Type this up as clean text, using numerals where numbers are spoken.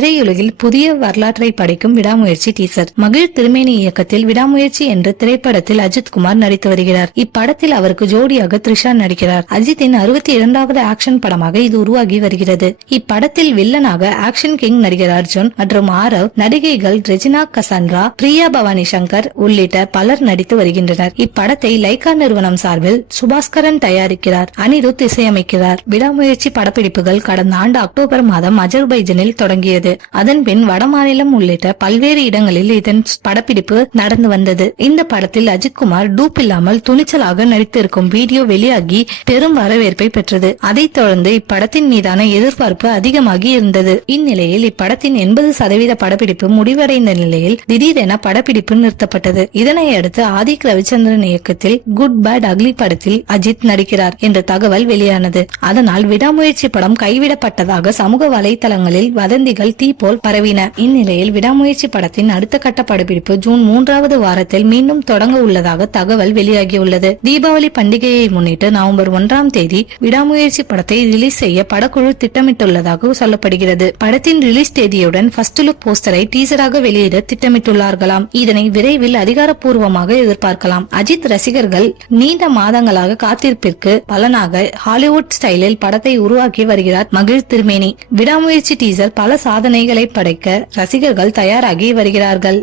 திரையுலகில் புதிய வரலாற்றை படைக்கும் விடாமுயற்சி டீசர். மகிழ் திருமேனி இயக்கத்தில் விடாமுயற்சி என்ற திரைப்படத்தில் அஜித்குமார் நடித்து வருகிறார். இப்படத்தில் அவருக்கு ஜோடியாக த்ரிஷா நடிக்கிறார். அஜித்தின் 62வது ஆக்ஷன் படமாக இது உருவாகி வருகிறது. இப்படத்தில் வில்லனாக ஆக்ஷன் கிங் நடிகர் அர்ஜுன் மற்றும் ஆரவ், நடிகைகள் ரெஜினா கசான்ட்ரா, பிரியா பவானி சங்கர் உள்ளிட்ட பலர் நடித்து வருகின்றனர். இப்படத்தை லைகா நிறுவனம் சார்பில் சுபாஸ்கரன் தயாரிக்கிறார். அனிருத் இசையமைக்கிறார். விடாமுயற்சி படப்பிடிப்புகள் கடந்த ஆண்டு அக்டோபர் மாதம் அஜர்பைஜனில் தொடங்கியது. அதன் பின் வடமாநிலம் உள்ளிட்ட பல்வேறு இடங்களில் இதன் படப்பிடிப்பு நடந்து வந்தது. இந்த படத்தில் அஜித்குமார் டூப் இல்லாமல் துணிச்சலாக நடித்திருக்கும் வீடியோ வெளியாகி பெரும் வரவேற்பை பெற்றது. அதைத் தொடர்ந்து இப்படத்தின் மீதான எதிர்பார்ப்பு அதிகமாகி இருந்தது. இந்நிலையில் இப்படத்தின் 80% படப்பிடிப்பு முடிவடைந்த நிலையில் திடீரென படப்பிடிப்பு நிறுத்தப்பட்டது. இதனையடுத்து ஆதிக் ரவிச்சந்திரன் இயக்கத்தில் குட் பேட் அக்லி படத்தில் அஜித் நடிக்கிறார் என்ற தகவல் வெளியானது. அதனால் விடாமுயற்சி படம் கைவிடப்பட்டதாக சமூக வலைதளங்களில் வதந்திகள் தீ போல் பரவின. இந்நிலையில் விடாமுயற்சி படத்தின் அடுத்த கட்ட படப்பிடிப்பு ஜூன் 3வது வாரத்தில் மீண்டும் தொடங்க உள்ளதாக தகவல் வெளியாகியுள்ளது. தீபாவளி பண்டிகையை முன்னிட்டு நவம்பர் 1ஆம் தேதி விடாமுயற்சி படத்தை ரிலீஸ் செய்ய படக்குழு திட்டமிட்டுள்ளதாக சொல்லப்படுகிறது. படத்தின் ரிலீஸ் தேதியுடன் ஃபர்ஸ்ட் லுக் போஸ்டரை டீசராக வெளியிட திட்டமிட்டுள்ளார்களாம். இதனை விரைவில் அதிகாரப்பூர்வமாக எதிர்பார்க்கலாம். அஜித் ரசிகர்கள் நீண்ட மாதங்களாக காத்திருப்பிற்கு பலனாக ஹாலிவுட் ஸ்டைலில் படத்தை உருவாக்கி வருகிறார் மகிழ் திருமேனி. விடாமுயற்சி டீசர் பல சாதனைகளை படைக்க ரசிகர்கள் தயாராகி வருகிறார்கள்.